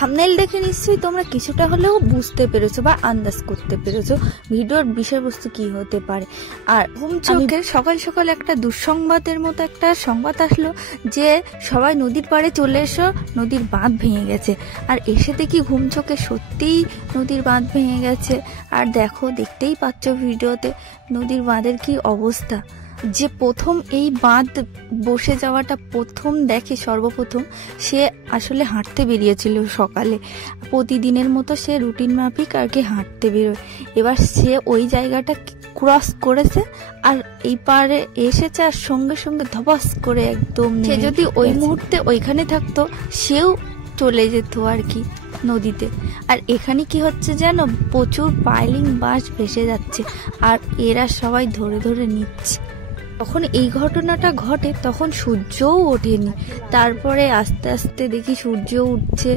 Thumbnail দেখে নিশ্চয়ই তোমরা কিছুটা হলেও বুঝতে পেরেছো বা আন্দাজ করতে পেরেছো ভিডিওর বিষয়বস্তু কি হতে পারে। আর ঘুম চোখে সকাল সকাল একটা দুঃসংবাদের মতো একটা সংবাদ আসলো যে সবাই নদীর পাড়ে চলে এসো, নদীর বাঁধ ভেঙে গেছে। আর এসে দেখি ঘুম চোখে সত্যিই নদীর বাঁধ ভেঙে গেছে। আর দেখতেই পাচ্ছ ভিডিওতে নদীর বাঁধের কি অবস্থা। যে প্রথম এই বাঁধ বসে যাওয়াটা প্রথম দেখে সর্বপ্রথম সে আসলে হাঁটতে বেরিয়েছিল সকালে, প্রতিদিনের মতো সে রুটিন মাফিক আর কি হাঁটতে বেরোয়। এবার সে ওই জায়গাটা ক্রস করেছে আর এই পারে এসেছে আর সঙ্গে সঙ্গে ধপাস করে একদম, সে যদি ওই মুহূর্তে ওইখানে থাকতো সেও চলে যেত আর কি নদীতে। আর এখানে কি হচ্ছে জানো, প্রচুর পাইলিং বাঁশ ভেসে যাচ্ছে আর এরা সবাই ধরে ধরে নিচ্ছে। তখন এই ঘটনাটা ঘটে তখন সূর্যও ওঠেনি, তারপরে আস্তে আস্তে দেখি সূর্য উঠছে।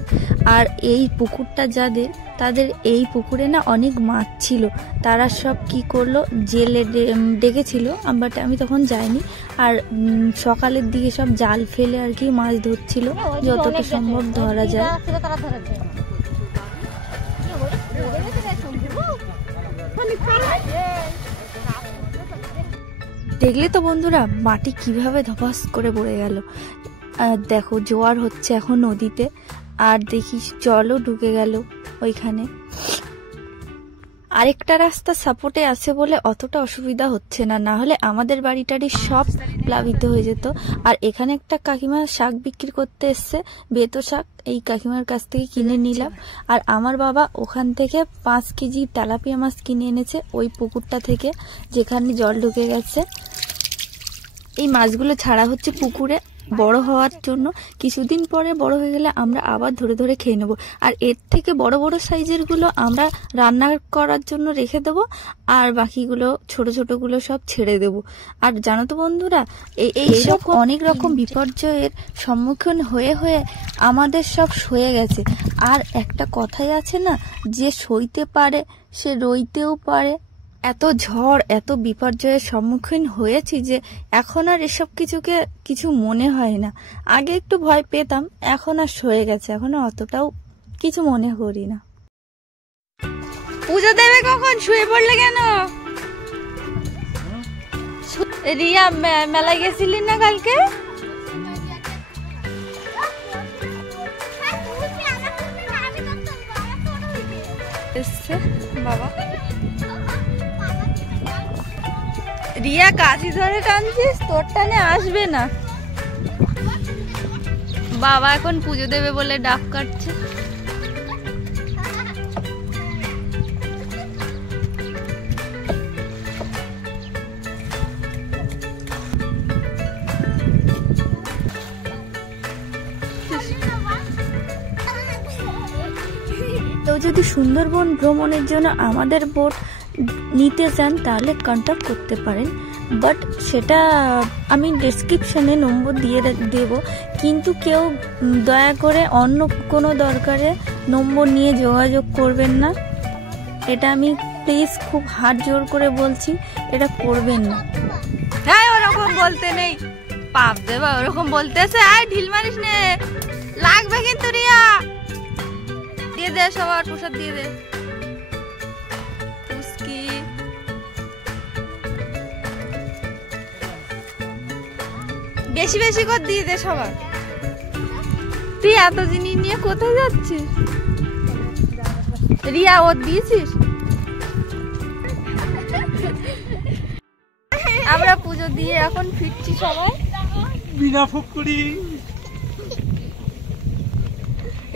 আর এই পুকুরটা যাদের, তাদের এই পুকুরে না অনেক মাছ ছিল, তারা সব কি করলো জেলে ডেকেছিল, বাট আমি তখন যাইনি। আর সকালের দিকে সব জাল ফেলে আর কি মাছ ধরছিল, যতটা সম্ভব ধরা যায়। দেখলে তো বন্ধুরা মাটি কিভাবে ধপাস করে পড়ে গেল। দেখো জোয়ার হচ্ছে এখন নদীতে, আর দেখি জলও ঢুকে গেল ওইখানে। আরেকটা রাস্তা সাপোর্টে আছে বলে অতটা অসুবিধা হচ্ছে না, না হলে আমাদের বাড়িটারি সব প্লাবিত হয়ে যেত। আর এখানে একটা কাকিমা শাক বিক্রি করতে এসছে, বেতো শাক, এই কাকিমার কাছ থেকে কিনে নিলাম। আর আমার বাবা ওখান থেকে 5 কেজি তেলাপিয়া মাছ কিনে এনেছে ওই পুকুরটা থেকে যেখানে জল ঢুকে গেছে। এই মাছগুলো ছাড়া হচ্ছে পুকুরে বড় হওয়ার জন্য, কিছুদিন পরে বড় হয়ে গেলে আমরা আবার ধরে ধরে খেয়ে নেব। আর এর থেকে বড় বড় সাইজের গুলো আমরা রান্না করার জন্য রেখে দেব, আর বাকিগুলো ছোট ছোট গুলো সব ছেড়ে দেব। আর জানো তো বন্ধুরা, এই সব অনেক রকম বিপর্যয়ের সম্মুখীন হয়ে হয়ে আমাদের সব সয়ে গেছে। আর একটা কথাই আছে না, যে সইতে পারে সে রইতেও পারে। এত ঝড় এত বিপর্যয়ের সম্মুখীন হয়েছি যে এখন আর এসব কিছুকে কিছু মনে হয় না। আগে একটু ভয় পেতাম, এখন আর সয়ে গেছে, এখন অতটাও কিছু মনে করি না। পুজো দেবে কখন? শুয়ে পড়লে কেন? রিয়া মেলায় গেছিলি না কালকে? বাবা রিয়া কাশি ধরে টানছিস, তোর টানে আসবে না। বাবা এখন পুজো দেবে বলে ডাক কাটছে। তো যদি সুন্দরবন ভ্রমণের জন্য আমাদের বোট নিতে চান তাহলে কন্ট্যাক্ট করতে পারেন, বাট সেটা আমি ডেসক্রিপশনে নম্বর দিয়ে দেব। কিন্তু কেউ দয়া করে অন্য কোনো দরকারে নম্বর নিয়ে যোগাযোগ করবেন না, এটা আমি প্লিজ খুব হাত জোর করে বলছি, এটা করবেন না। হ্যাঁ ওরকম বলতে নেই, পাপ দেবা ওরকম বলতেছে। আয় ঢিল মারিস নে, লাগবে কিন্তু রিয়া। দিয়ে দে সবার প্রসাদ দিয়ে দে। বেশি বেশি করে দিয়ে দে সবার। তুই এত জিনিস নিয়ে কোথায় যাচ্ছিস? রিয়া ওর দিয়েছিস? আমরা পুজো দিয়ে এখন ফিরছি সবাই বিনা ফুকুরি।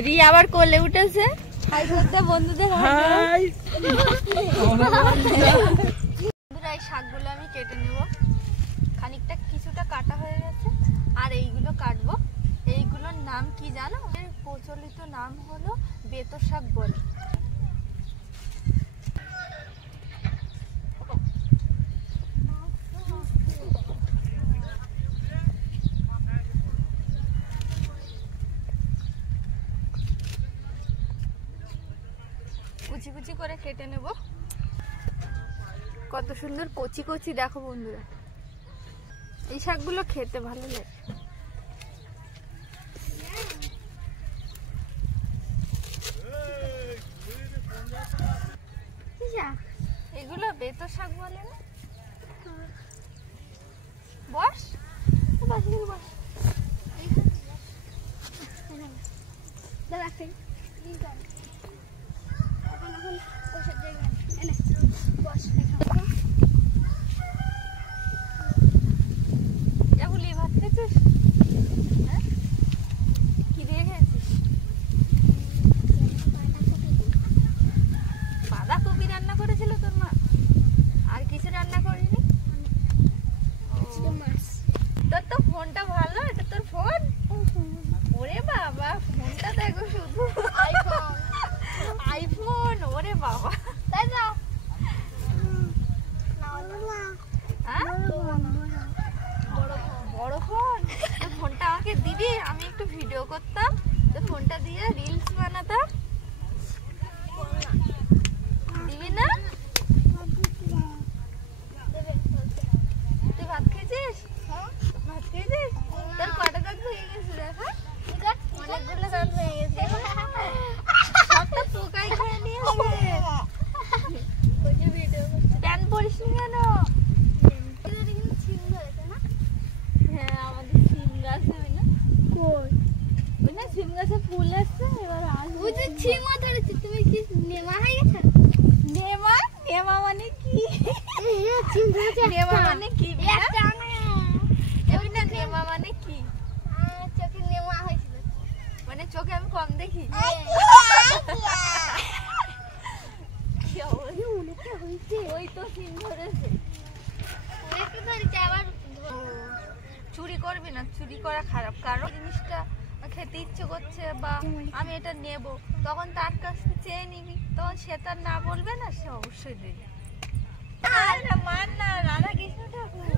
রিয়া আবার কোলে উঠেছে। হাই করতে বন্ধুদের হাই। বন্ধুরা এই শাকগুলো আমি কেটে নেব, খানিকটা কিছুটা কাটা হয়ে গেছে আর এইগুলো কাটবো। এইগুলোর নাম কি জানো? এর প্রচলিত নাম হলো বেতো শাক বলে। কুচি কুচি করে কেটে নেব। কত সুন্দর কচি কচি দেখো বন্ধুরা, এই শাকগুলো খেতে ভালো লাগে। বেতো শাক বলে না? বস বস বস দাদা খাই এখন বসার জায়গা এনে বস বলি ভাত খেয়েছিস? কি দিয়ে খেয়েছিস? বাঁধাকপি রান্না করেছিল তোর মা? আর কিছু রান্না করিনি? তোর তো ফোনটা ভালো, এটা তোর ফোন? ওরে বাবা, ফোনটা দেখো শুধু আইফোন। ওরে বাবা, তাই না? বড় ফোন? তো ফোনটা আমাকে দিবি, আমি একটু ভিডিও করতাম, তো ফোনটা দিয়ে রিলস বানাতাম। দিবি না? তুই ভাত খেয়েছিস? ভাত খেয়েছিস? তোর কটা দাঁত ভেঙে গেছে দেখা? অনেকগুলো দাঁত ভেঙে গেছে, সবটা পোকাই খেয়ে নিয়েছে। প্যান পরিস নি কেন? হ্যাঁ, আমাদের সিম গাছে ওই না সিম গাছে ফুল আসছে, এবার আসবে। সিমও ধরেছি, তুমি কি নেমা হয়ে গেছে? নেমা মানে কি? নেমা মানে কি? নেমা মানে কি? চোখে নেমা হয়েছিল, মানে চোখে আমি কম দেখি। ওই তো সিম ধরেছে। চুরি করবি না, চুরি করা খারাপ। কারণ জিনিসটা খেতে ইচ্ছে করছে বা আমি এটা নেব, তখন তার কাছ থেকে চেয়ে নিবি, তখন সে তার না বলবে না, সে অবশ্যই দেবে। মান না, রাধা কৃষ্ণ ঠাকুর,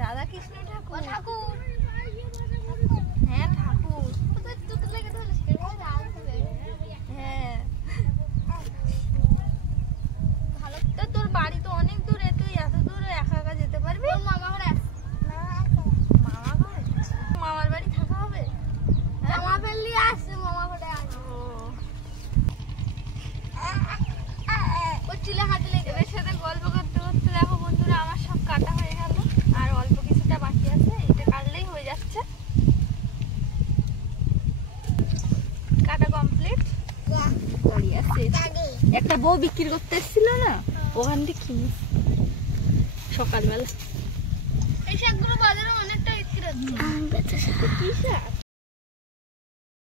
রাধা কৃষ্ণ ঠাকুর, ঠাকুর, হ্যাঁ ঠাকুর। হ্যাঁ, ভালো তো। তোর বাড়ি তো অনেক দূরে, তুই এত দূরে একা একা যেতে পারবি? মামা ঘরে মামার বাড়ি থাকা হবে? মামা ফেললি আসছে, মামা ঘরে আসবো। এদের সাথে গল্প করতে করতে দেখো বন্ধুরা, আমার সব কাটা হয়ে গেল, আর অল্প কিছুটা বাকি আছে, এটা কাটলেই হয়ে যাচ্ছে। কাটা কমপ্লিট। একটা বউ বিক্রি করতে এসেছিল না, ওখান থেকে কিনি সকালবেলা। এই শাকগুলো বাজারে অনেকটা বিক্রি হচ্ছে। কি শাক?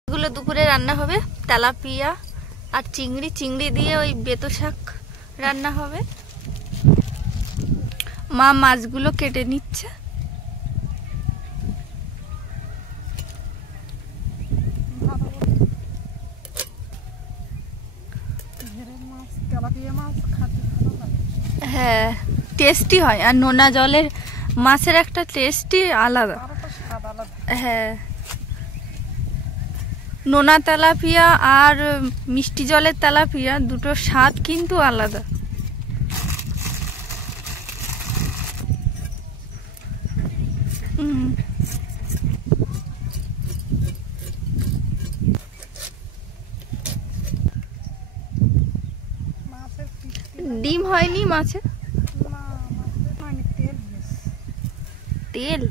এগুলো দুপুরে রান্না হবে, তেলাপিয়া আর চিংড়ি দিয়ে ওই বেতো শাক রান্না হবে। মা মাছগুলো কেটে নিচ্ছে। হ্যাঁ, টেস্টি হয়, আর নোনা জলের মাছের একটা টেস্টই আলাদা। হ্যাঁ, নোনা তেলাপিয়া আর মিষ্টি জলের তেলাপিয়া দুটোর স্বাদ কিন্তু আলাদা। ডিম হয়নি মাছে? তেল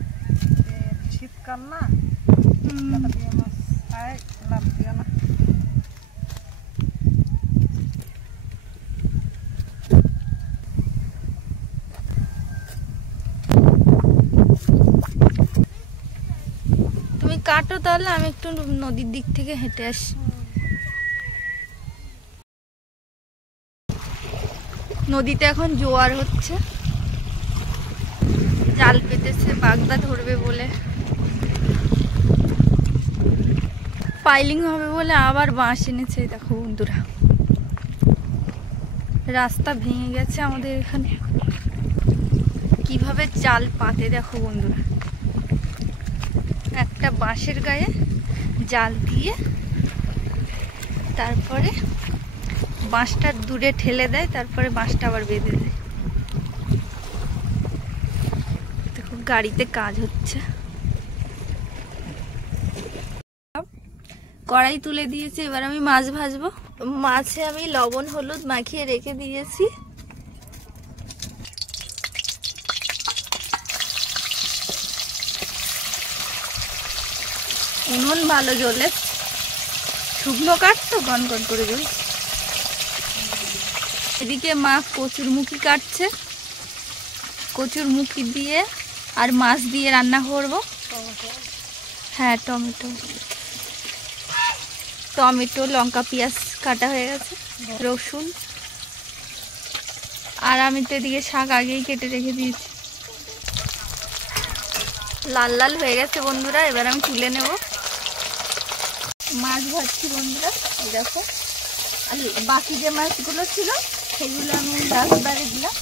শীতকাল না, তুমি কাটো, তাহলে আমি একটু নদীর দিক থেকে হেঁটে আসি। নদীতে এখন জোয়ার হচ্ছে, জাল পেতেছে বাগদা ধরবে বলে, পাইলিং হবে বলে আবার বাঁশ এনেছে। দেখো বন্ধুরা, রাস্তা ভেঙে গেছে আমাদের এখানে, কিভাবে জাল পাতে দেখো বন্ধুরা। একটা বাঁশের গায়ে জাল দিয়ে তারপরে বাঁশটা দূরে ঠেলে দেয়, তারপরে বাঁশটা আবার বেঁধে দেয়। দেখো গাড়িতে কাজ হচ্ছে। কড়াই তুলে দিয়েছি, এবার আমি মাছ ভাজবো। মাছে আমি লবণ হলুদ মাখিয়ে রেখে দিয়েছি, উনুন ভালো জ্বলে, শুকনো কাঠ তো গনগন করে জ্বল। এদিকে মা কচুরমুখী কাটছে, কচুরমুখী দিয়ে আর মাছ দিয়ে রান্না করব। হ্যাঁ, টমেটো টমেটো লঙ্কা পেঁয়াজ কাটা হয়ে গেছে, রসুন। আর আমি তো এদিকে শাক আগেই কেটে রেখে দিয়েছি। লাল লাল হয়ে গেছে বন্ধুরা, এবার আমি তুলে নেব। মাছ ভাজছি বন্ধুরা, দেখো। আর বাকি যে মাছগুলো ছিল সেগুলো আমি রাজবাড়ি দিলাম।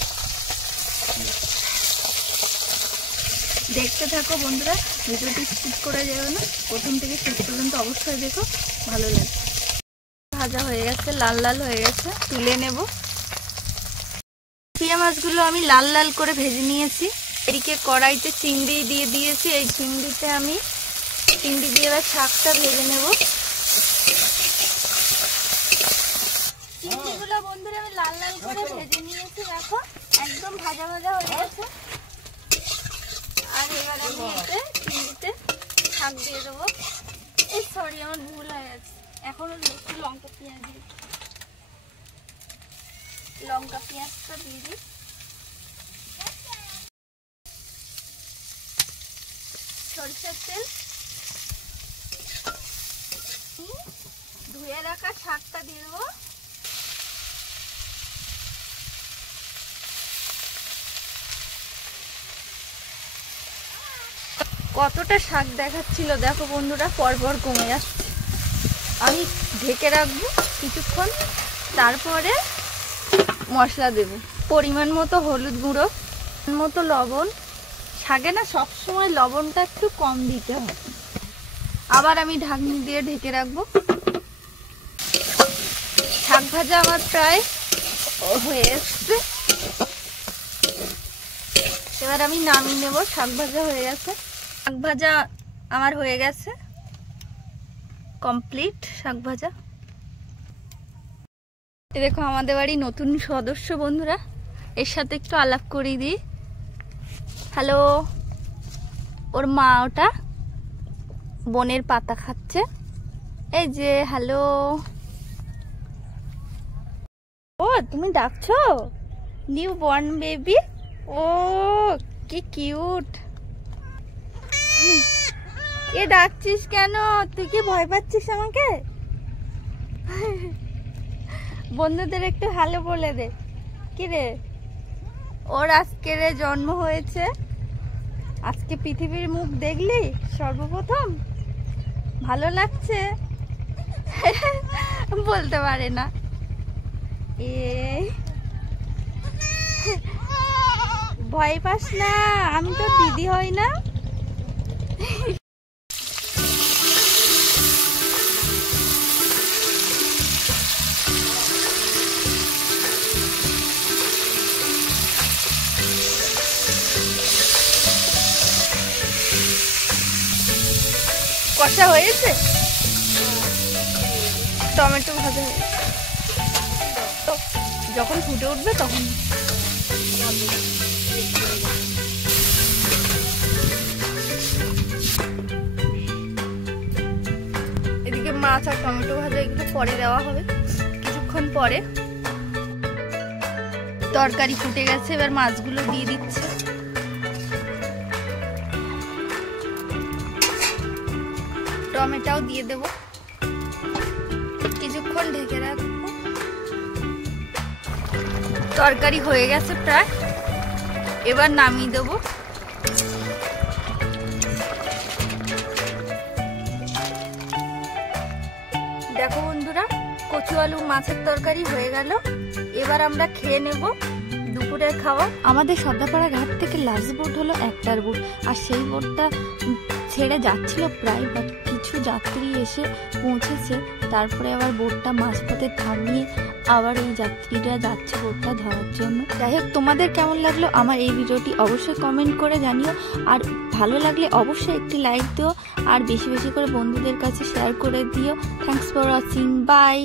দেখতে থাকো বন্ধুরা, ভিডিওটি স্কিপ করে যাবে না, প্রথম থেকে শেষ পর্যন্ত অবশ্যই দেখো, ভালো লাগে। ভাজা হয়ে গেছে, লাল লাল হয়ে গেছে, তুলে নেব। পেঁয়া মাছগুলো আমি লাল লাল করে ভেজে নিয়েছি। এদিকে কড়াইতে চিংড়ি দিয়ে দিয়েছি। এই চিংড়িতে আমি চিংড়ি দিয়ে এবার শাকটা ভেজে নেব। চিংড়িগুলো বন্ধুরা আমি লাল লাল করে ভেজে নিয়েছি, দেখো একদম ভাজা ভাজা হয়ে গেছে। আর এবার আমি এতে চিংড়িতে শাক দিয়ে দেবো। এই সরি, আমার ভুল হয়ে গেছে। এখনো একটু লঙ্কা পেঁয়াজ দিই, লঙ্কা পেঁয়াজটা দিয়ে দিই। সরষের তেল, ধুয়ে রাখা শাকটা দিয়ে দেবো। কতটা শাক দেখাচ্ছিল দেখো বন্ধুরা, পরপর কমে যাচ্ছে। আমি ঢেকে রাখবো কিছুক্ষণ, তারপরে মশলা দেব। পরিমাণ মতো হলুদ গুঁড়ো, মতো লবণ। শাকে না সবসময় লবণটা একটু কম দিতে হয়। আবার আমি ঢাকনি দিয়ে ঢেকে রাখবো। শাক ভাজা আমার প্রায় হয়ে এসছে, এবার আমি নামিয়ে নেব। শাক ভাজা হয়ে গেছে, শাক ভাজা আমার হয়ে গেছে, কমপ্লিট শাক ভাজা। দেখো আমাদের বাড়ি নতুন সদস্য বন্ধুরা, এর সাথে একটু আলাপ করিয়ে দিই। হ্যালো, ওর মা ওটা বনের পাতা খাচ্ছে। এই যে হ্যালো। ও তুমি ডাকছো? New born baby. ও কি কিউট। এ ডাকছিস কেন? তুই কি ভয় পাচ্ছিস আমাকে? বন্ধুদের একটু হ্যালো বলে দে। কি রে, ওর আজকে জন্ম হয়েছে। আজকে পৃথিবীর মুখ দেখলি সর্বপ্রথম? ভালো লাগছে? বলতে পারে না। ভয় পাস না, আমি তো দিদি হই না। কষা হয়েছে, টমেটো ভাজা হয়েছে, তো যখন ফুটে উঠবে তখন। এদিকে মাছ আর টমেটো ভাজা এগুলো পরে দেওয়া হবে কিছুক্ষণ পরে। তরকারি ফুটে গেছে, এবার মাছগুলো দিয়ে দিচ্ছে। টমেটোও দিয়ে দেবো, কিছুক্ষণ ঢেকে রাখবো। তরকারি হয়ে গেছে প্রায়, এবার নামিয়ে দেবো। দেখো বন্ধুরা, কচু আলু মাছের তরকারি হয়ে গেল। এবার আমরা খেয়ে নেব দুপুরের খাওয়া। আমাদের সর্দাপাড়া ঘাট থেকে লাস্ট বোট হলো 1টার বোট, আর সেই বোটটা ছেড়ে যাচ্ছিল প্রায়, বাট কিছু যাত্রী এসে পৌঁছেছে। তারপরে আবার বোটটা মাঝপথে থামিয়ে আবার এই যাত্রীরা যাচ্ছে বোটটা ধরার জন্য। যাই হোক, তোমাদের কেমন লাগলো আমার এই ভিডিওটি অবশ্যই কমেন্ট করে জানিও। আর ভালো লাগলে অবশ্যই একটি লাইক দিও, আর বেশি বেশি করে বন্ধুদের কাছে শেয়ার করে দিও। Thanks for watching, by.